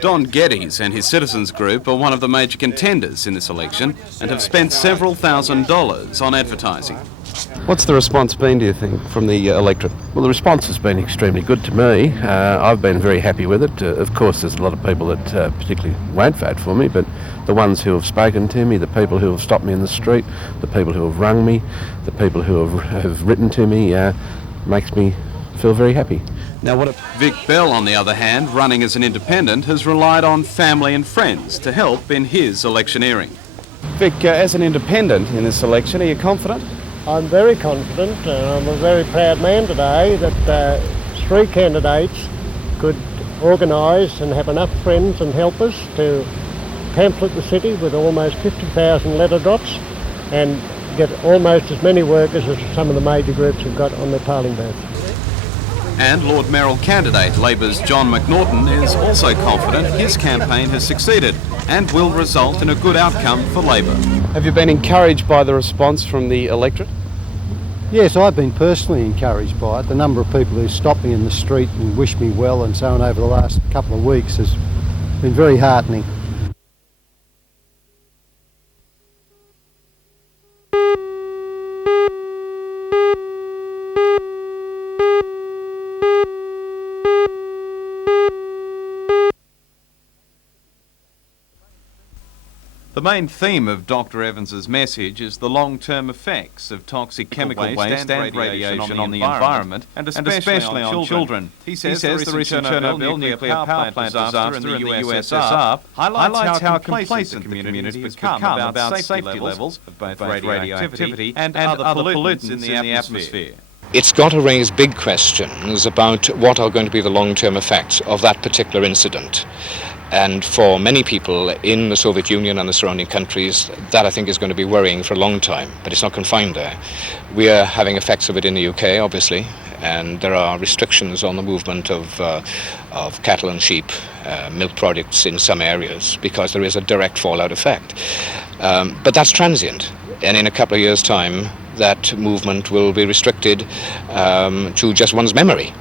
Don Geddes and his citizens group are one of the major contenders in this election and have spent several $1,000s on advertising. What's the response been, do you think, from the electorate? Well, the response has been extremely good to me. I've been very happy with it. Of course, there's a lot of people that particularly won't vote for me, but the ones who have spoken to me, the people who have stopped me in the street, the people who have rung me, the people who have written to me, makes me feel very happy. Now, Vic Bell, on the other hand, running as an independent, has relied on family and friends to help in his electioneering. Vic, as an independent in this election, are you confident? I'm very confident, and I'm a very proud man today that 3 candidates could organise and have enough friends and helpers to pamphlet the city with almost 50,000 letter drops and get almost as many workers as some of the major groups have got on the polling booth. And Lord Mayoral candidate Labor's John McNaughton is also confident his campaign has succeeded and will result in a good outcome for Labor. Have you been encouraged by the response from the electorate? Yes, I've been personally encouraged by it. The number of people who stopped me in the street and wished me well and so on over the last couple of weeks has been very heartening. The main theme of Dr. Evans's message is the long-term effects of toxic chemical waste and radiation on the environment and especially on children. He says the recent Chernobyl nuclear power plant disaster in the USSR highlights how complacent the community has become about safety levels of both radioactivity and other pollutants in the atmosphere. It's got to raise big questions about what are going to be the long-term effects of that particular incident. And for many people in the Soviet Union and the surrounding countries, that I think is going to be worrying for a long time, but it's not confined there. We are having effects of it in the UK, obviously, and there are restrictions on the movement of cattle and sheep, milk products in some areas, because there is a direct fallout effect. But that's transient, and in a couple of years' time, that movement will be restricted to just one's memory.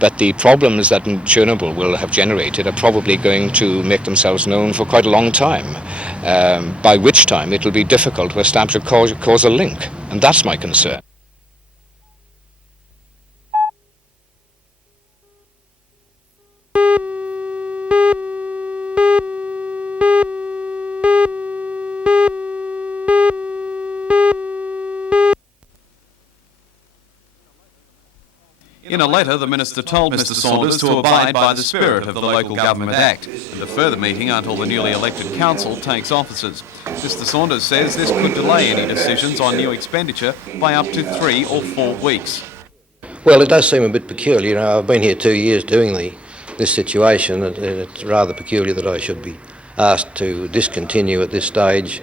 But the problems that Chernobyl will have generated are probably going to make themselves known for quite a long time, by which time it will be difficult to establish a causal link, and that's my concern. In a letter, the Minister told Mr Saunders to abide by the spirit of the Local Government Act and a further meeting until the newly elected council takes offices. Mr Saunders says this could delay any decisions on new expenditure by up to 3 or 4 weeks. Well, it does seem a bit peculiar. You know, I've been here 2 years doing this situation, and it's rather peculiar that I should be asked to discontinue at this stage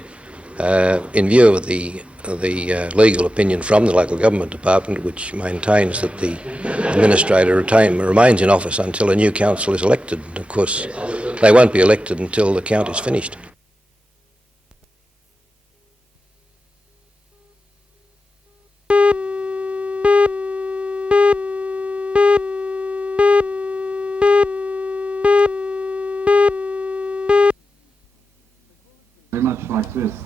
in view of the legal opinion from the Local Government Department, which maintains that the Administrator remains in office until a new council is elected. Of course, they won't be elected until the count is finished.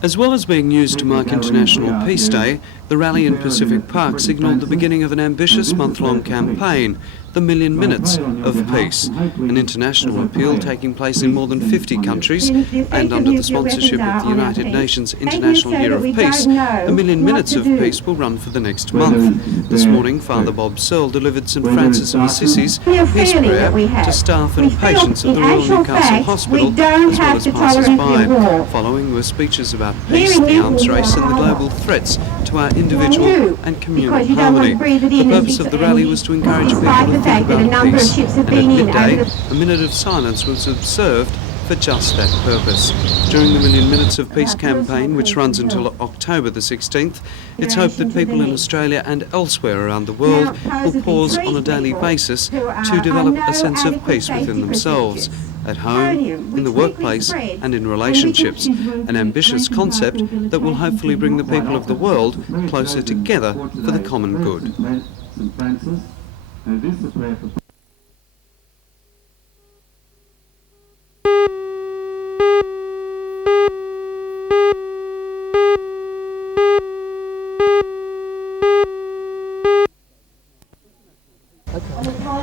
As well as being used to mark International Peace Day, the rally in Pacific Park signalled the beginning of an ambitious month-long campaign, the Million Minutes of Peace, an international appeal taking place in more than 50 countries, and under the sponsorship of the United Nations International Year of Peace, the Million Minutes of Peace will run for the next month. This morning, Father Bob Searle delivered St Francis of Assisi's peace prayer to staff and patients at the Royal Newcastle Hospital, as well as passers-by. Following were speeches about peace, the arms race and the global threats to our individual and communal harmony. The purpose of the rally was to encourage people to think about peace, and at midday, a minute of silence was observed for just that purpose. During the Million Minutes of Peace campaign, which runs until October the 16th, it's hoped that people in Australia and elsewhere around the world will pause on a daily basis to develop a sense of peace within themselves, at home, in the workplace and in relationships, an ambitious concept that will hopefully bring the people of the world closer together for the common good.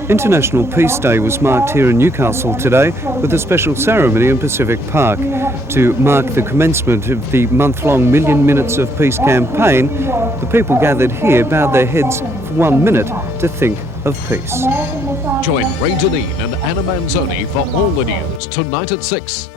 International Peace Day was marked here in Newcastle today with a special ceremony in Pacific Park. To mark the commencement of the month-long Million Minutes of Peace campaign, the people gathered here bowed their heads for 1 minute to think of peace. Join Ray Deneen and Anna Manzoni for all the news tonight at 6.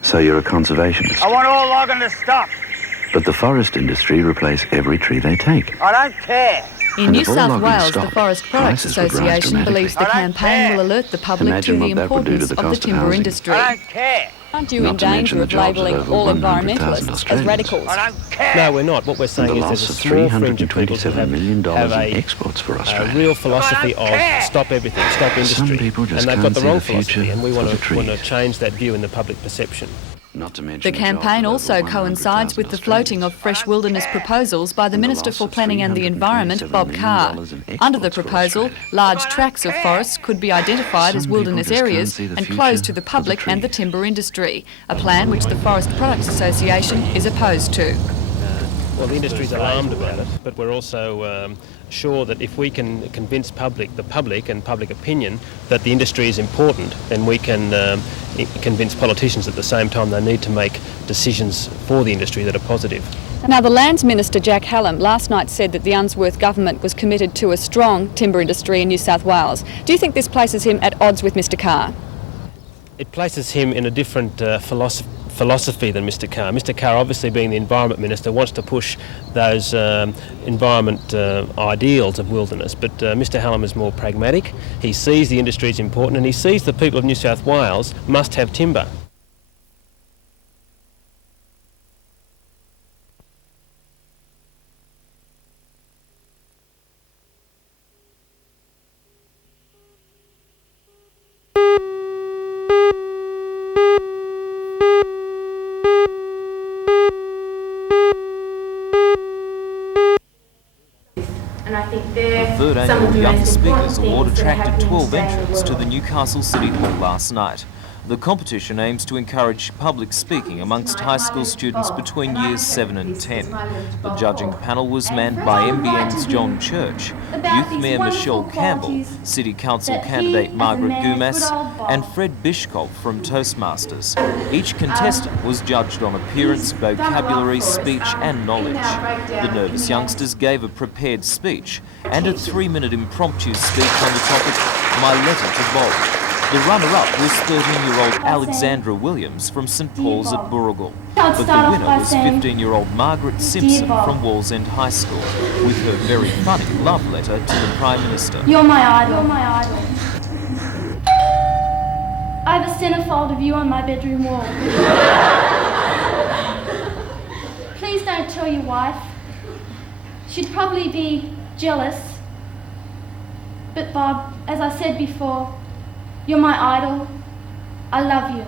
So you're a conservationist. I want all logging to stop. But the forest industry replace every tree they take. I don't care. In New South Wales, the Forest Products Association believes the campaign will alert the public to the importance of the timber industry. I don't care. Aren't you in danger of labelling all environmentalists as radicals? I don't care. No, we're not. What we're saying is there's a small fringe of people who have a exports for Australia. real philosophy of stop everything, stop industry. Some people just and they've got can't the see wrong the future philosophy, and we for want the to trees. change that view in the public perception. Not to mention The campaign also coincides with the floating of fresh wilderness proposals by the Minister for Planning and the Environment, Bob Carr. Under the proposal, large tracts of forests could be identified as wilderness areas and closed to the public and the timber industry, a plan which the Forest Products Association is opposed to. Well, the industry's alarmed about it, but we're also sure that if we can convince the public and public opinion that the industry is important, then we can convince politicians at the same time they need to make decisions for the industry that are positive. Now, the Lands Minister, Jack Hallam, last night said that the Unsworth government was committed to a strong timber industry in New South Wales. Do you think this places him at odds with Mr Carr? It places him in a different philosophy than Mr Carr. Mr Carr, obviously being the Environment Minister, wants to push those environment ideals of wilderness, but Mr Hallam is more pragmatic. He sees the industry is important and he sees the people of New South Wales must have timber. The third annual Young Speakers Award attracted 12 entrants to the Newcastle City Hall last night. The competition aims to encourage public speaking amongst high school students between years 7 and 10. The judging panel was manned by NBN's John Church, Youth Mayor Michelle Campbell, City Council candidate Margaret Gumas, and Fred Bishkop from Toastmasters. Each contestant was judged on appearance, vocabulary, speech and knowledge. The nervous youngsters gave a prepared speech and a 3-minute impromptu speech on the topic, My Letter to Bob. The runner-up was 13-year-old Alexandra Williams from St Paul's at Burrigal, but the winner was 15-year-old Margaret Simpson from Wallsend High School, with her very funny love letter to the Prime Minister. You're my idol. You're my idol. I have a centerfold of you on my bedroom wall. Please don't tell your wife. She'd probably be jealous. But Bob, as I said before, you're my idol. I love you.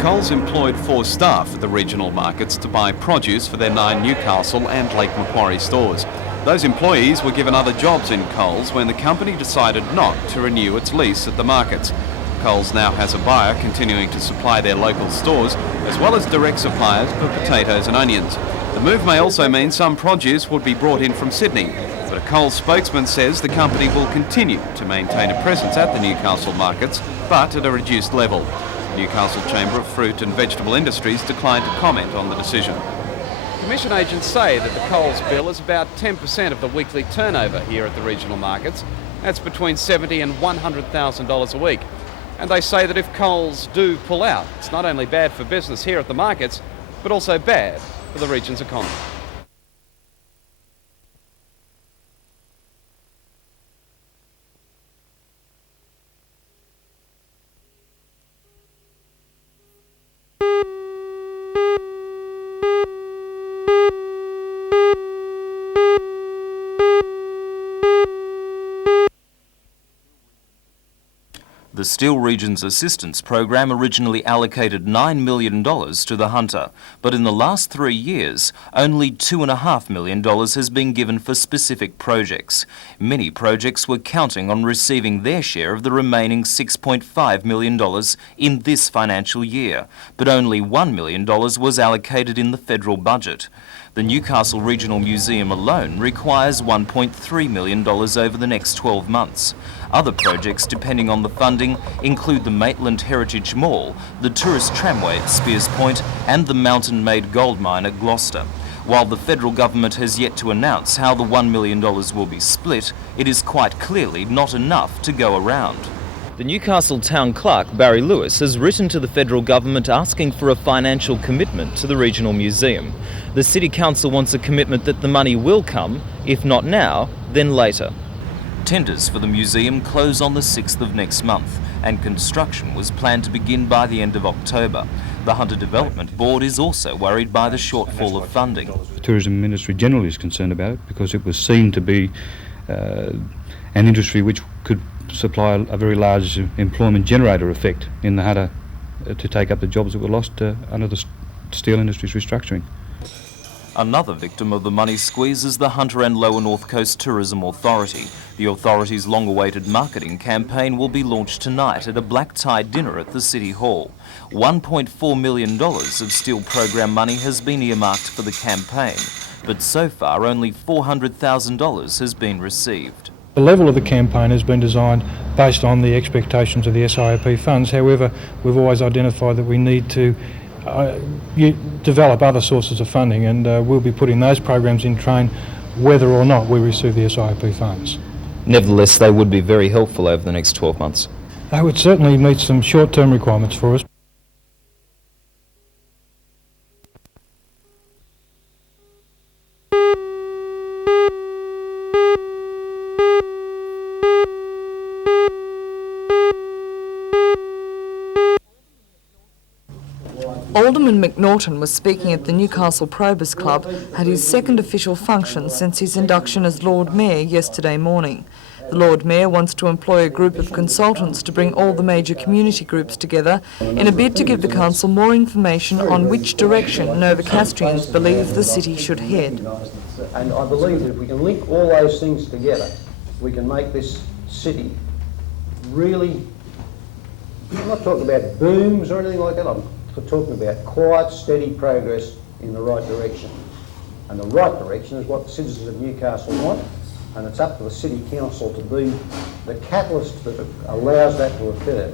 Coles employed 4 staff at the regional markets to buy produce for their 9 Newcastle and Lake Macquarie stores. Those employees were given other jobs in Coles when the company decided not to renew its lease at the markets. Coles now has a buyer continuing to supply their local stores, as well as direct suppliers for potatoes and onions. The move may also mean some produce would be brought in from Sydney, but a Coles spokesman says the company will continue to maintain a presence at the Newcastle markets, but at a reduced level. The Newcastle Chamber of Fruit and Vegetable Industries declined to comment on the decision. Commission agents say that the Coles bill is about 10% of the weekly turnover here at the regional markets. That's between $70,000 and $100,000 a week. And they say that if Coles do pull out, it's not only bad for business here at the markets, but also bad for the region's economy. The Steel Region's Assistance Program originally allocated $9 million to the Hunter, but in the last 3 years, only $2.5 million has been given for specific projects. Many projects were counting on receiving their share of the remaining $6.5 million in this financial year, but only $1 million was allocated in the federal budget. The Newcastle Regional Museum alone requires $1.3 million over the next 12 months. Other projects, depending on the funding, include the Maitland Heritage Mall, the tourist tramway at Spears Point and the Mountain Made gold mine at Gloucester. While the federal government has yet to announce how the $1 million will be split, it is quite clearly not enough to go around. The Newcastle Town Clerk, Barry Lewis, has written to the federal government asking for a financial commitment to the regional museum. The City Council wants a commitment that the money will come, if not now, then later. Tenders for the museum close on the 6th of next month, and construction was planned to begin by the end of October. The Hunter Development Board is also worried by the shortfall of funding. The Tourism Ministry generally is concerned about it because it was seen to be an industry which could supply a very large employment generator effect in the Hunter to take up the jobs that were lost under the steel industry's restructuring. Another victim of the money squeeze is the Hunter and Lower North Coast Tourism Authority. The authority's long-awaited marketing campaign will be launched tonight at a black tie dinner at the City Hall. $1.4 million of steel program money has been earmarked for the campaign, but so far only $400,000 has been received. The level of the campaign has been designed based on the expectations of the SIOP funds. However, we've always identified that we need to develop other sources of funding, and we'll be putting those programs in train whether or not we receive the SIOP funds. Nevertheless, they would be very helpful over the next 12 months. They would certainly meet some short-term requirements for us. Alderman McNaughton was speaking at the Newcastle Probus Club at his second official function since his induction as Lord Mayor yesterday morning. The Lord Mayor wants to employ a group of consultants to bring all the major community groups together in a bid to give the council more information on which direction Novocastrians believe the city should head. And I believe that if we can link all those things together, we can make this city really, I'm not talking about booms or anything like that, I'm talking about quiet, steady progress in the right direction. And the right direction is what the citizens of Newcastle want, and it's up to the City Council to be the catalyst that allows that to occur.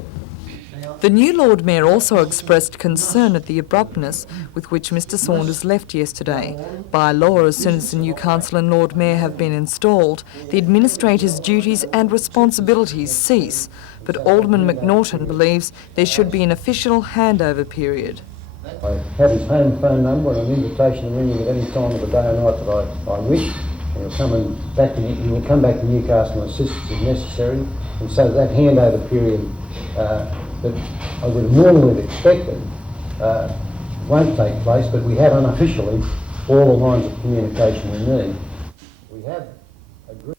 The new Lord Mayor also expressed concern at the abruptness with which Mr Saunders left yesterday. By law, as soon as the new council and Lord Mayor have been installed, the administrator's duties and responsibilities cease. But Alderman McNaughton believes there should be an official handover period. I have his home phone number and an invitation to ring him at any time of the day or night that I wish. And he will come back to Newcastle and assist us if necessary. And so that handover period that I would have normally expected won't take place, but we have unofficially all the lines of communication we need. We have agreed.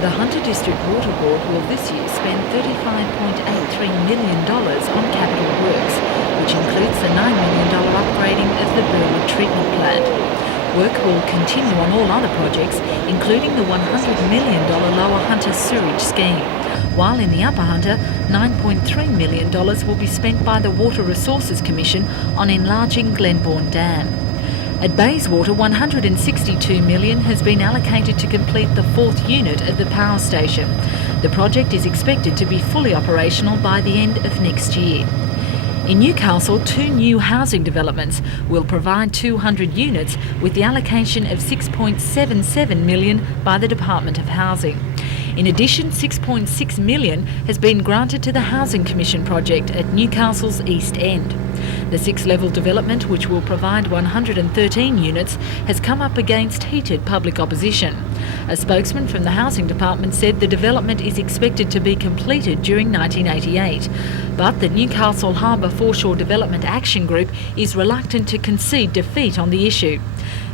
The Hunter District Water Board will this year spend $35.83 million on capital works, which includes the $9 million upgrading of the Burwood treatment plant. Work will continue on all other projects, including the $100 million Lower Hunter sewage scheme, while in the Upper Hunter, $9.3 million will be spent by the Water Resources Commission on enlarging Glenbourne Dam. At Bayswater, $162 million has been allocated to complete the fourth unit of the power station. The project is expected to be fully operational by the end of next year. In Newcastle, 2 new housing developments will provide 200 units with the allocation of $6.77 million by the Department of Housing. In addition, $6.6 million has been granted to the Housing Commission project at Newcastle's East End. The 6-level development, which will provide 113 units, has come up against heated public opposition. A spokesman from the Housing Department said the development is expected to be completed during 1988, but the Newcastle Harbour Foreshore Development Action Group is reluctant to concede defeat on the issue.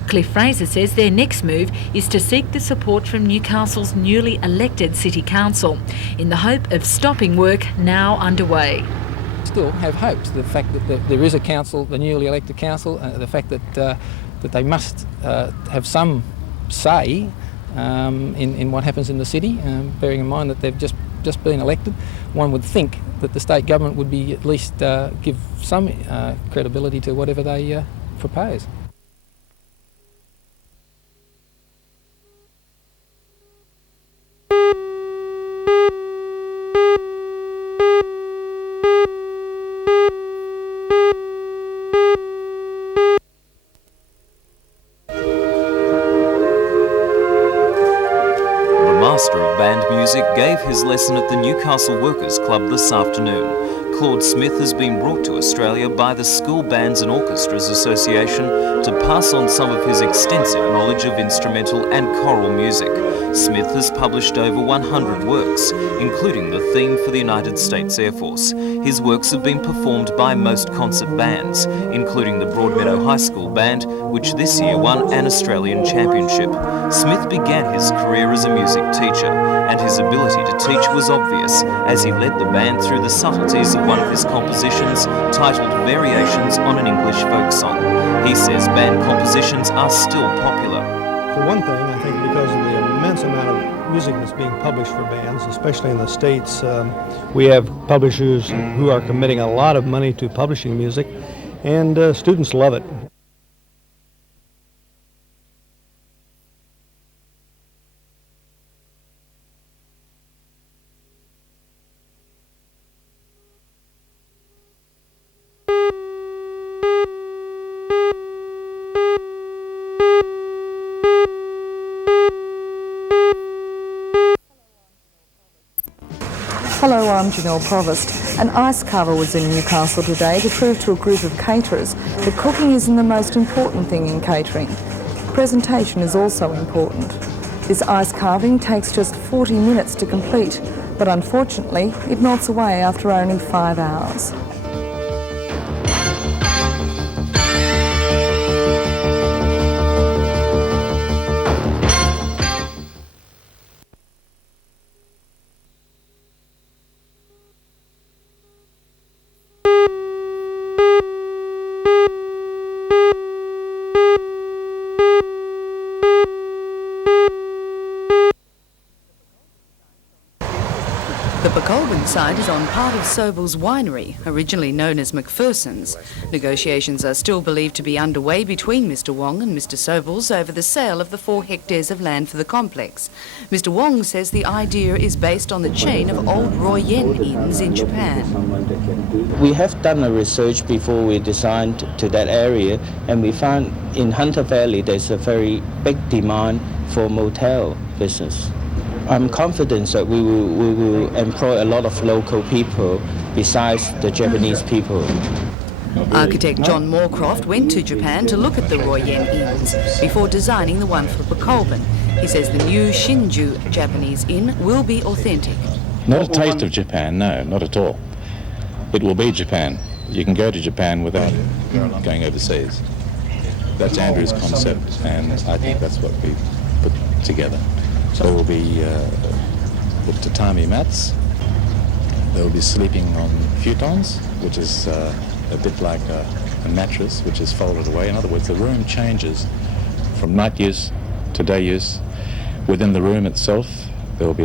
Cliff Fraser says their next move is to seek the support from Newcastle's newly elected City Council in the hope of stopping work now underway. Still have hopes. The fact that there is a council, the newly elected council, the fact that they must have some say in what happens in the city, bearing in mind that they've just been elected, one would think that the state government would be at least give some credibility to whatever they propose. Master of Band Music gave his lesson at the Newcastle Workers Club this afternoon. Claude Smith has been brought to Australia by the School Bands and Orchestras Association to pass on some of his extensive knowledge of instrumental and choral music. Smith has published over 100 works, including the theme for the United States Air Force. His works have been performed by most concert bands, including the Broadmeadow High School Band, which this year won an Australian championship. Smith began his career as a music teacher, and his ability to teach was obvious as he led the band through the subtleties of one of his compositions titled Variations on an English Folk Song. He says band compositions are still popular. For one thing, I think because of the immense amount of music that's being published for bands, especially in the States, we have publishers who are committing a lot of money to publishing music, and students love it. Hello, I'm Janelle Provost. An ice carver was in Newcastle today to prove to a group of caterers that cooking isn't the most important thing in catering. Presentation is also important. This ice carving takes just 40 minutes to complete, but unfortunately it melts away after only 5 hours. The Colburn site is on part of Sobel's winery, originally known as McPherson's. Negotiations are still believed to be underway between Mr Wong and Mr Sobel's over the sale of the 4 hectares of land for the complex. Mr Wong says the idea is based on the chain of old Roy Yen inns in Japan. We have done a research before we designed to that area, and we found in Hunter Valley there's a very big demand for motel business. I'm confident that we will employ a lot of local people besides the Japanese people. Architect John Moorcroft went to Japan to look at the Roy Yen inns before designing the one for Colburn. He says the new Shinju Japanese inn will be authentic. Not a taste of Japan, no, not at all. It will be Japan. You can go to Japan without going overseas. That's Andrew's concept, and I think that's what we put together. There will be the tatami mats. They will be sleeping on futons, which is a bit like a mattress, which is folded away. In other words, the room changes from night use to day use. Within the room itself, there will be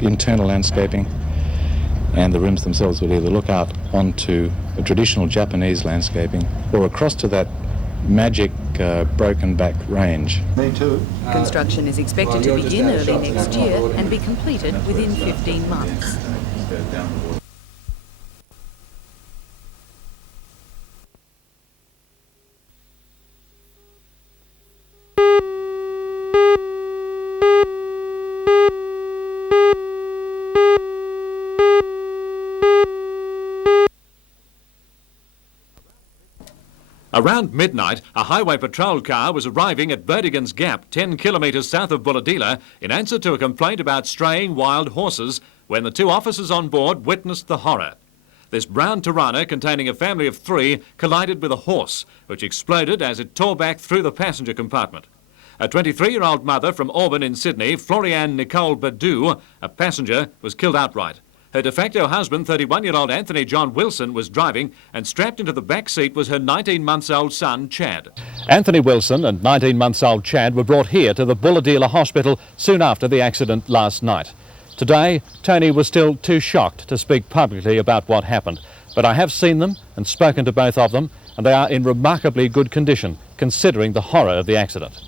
internal landscaping, and the rooms themselves will either look out onto a traditional Japanese landscaping or across to that magic broken back range. Me too. Construction is expected to begin early next year and be completed within 15 months. Around midnight, a highway patrol car was arriving at Verdigan's Gap, 10 kilometres south of Bulladila, in answer to a complaint about straying wild horses, when the two officers on board witnessed the horror. This brown Torana, containing a family of 3, collided with a horse, which exploded as it tore back through the passenger compartment. A 23-year-old mother from Auburn in Sydney, Florianne Nicole Badu, a passenger, was killed outright. Her de facto husband, 31-year-old Anthony John Wilson, was driving, and strapped into the back seat was her 19-month-old son, Chad. Anthony Wilson and 19-month-old Chad were brought here to the Bulladila Hospital soon after the accident last night. Today, Tony was still too shocked to speak publicly about what happened, but I have seen them and spoken to both of them, and they are in remarkably good condition, considering the horror of the accident.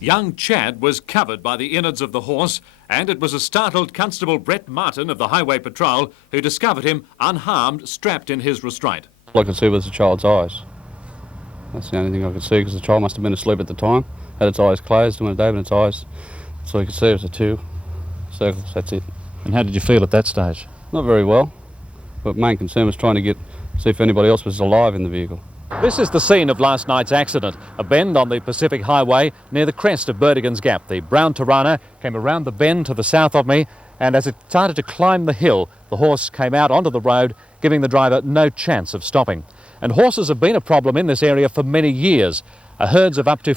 Young Chad was covered by the innards of the horse, and it was a startled Constable Brett Martin of the Highway Patrol who discovered him unharmed, strapped in his restraint. All I could see was the child's eyes. That's the only thing I could see, because the child must have been asleep at the time, had its eyes closed, and when it opened its eyes, so I could see it was the 2 circles, that's it. And how did you feel at that stage? Not very well, but main concern was trying to see if anybody else was alive in the vehicle. This is the scene of last night's accident, a bend on the Pacific Highway near the crest of Verdigan's Gap. The brown Torana came around the bend to the south of me, and as it started to climb the hill, the horse came out onto the road, giving the driver no chance of stopping. And horses have been a problem in this area for many years. Herds of up to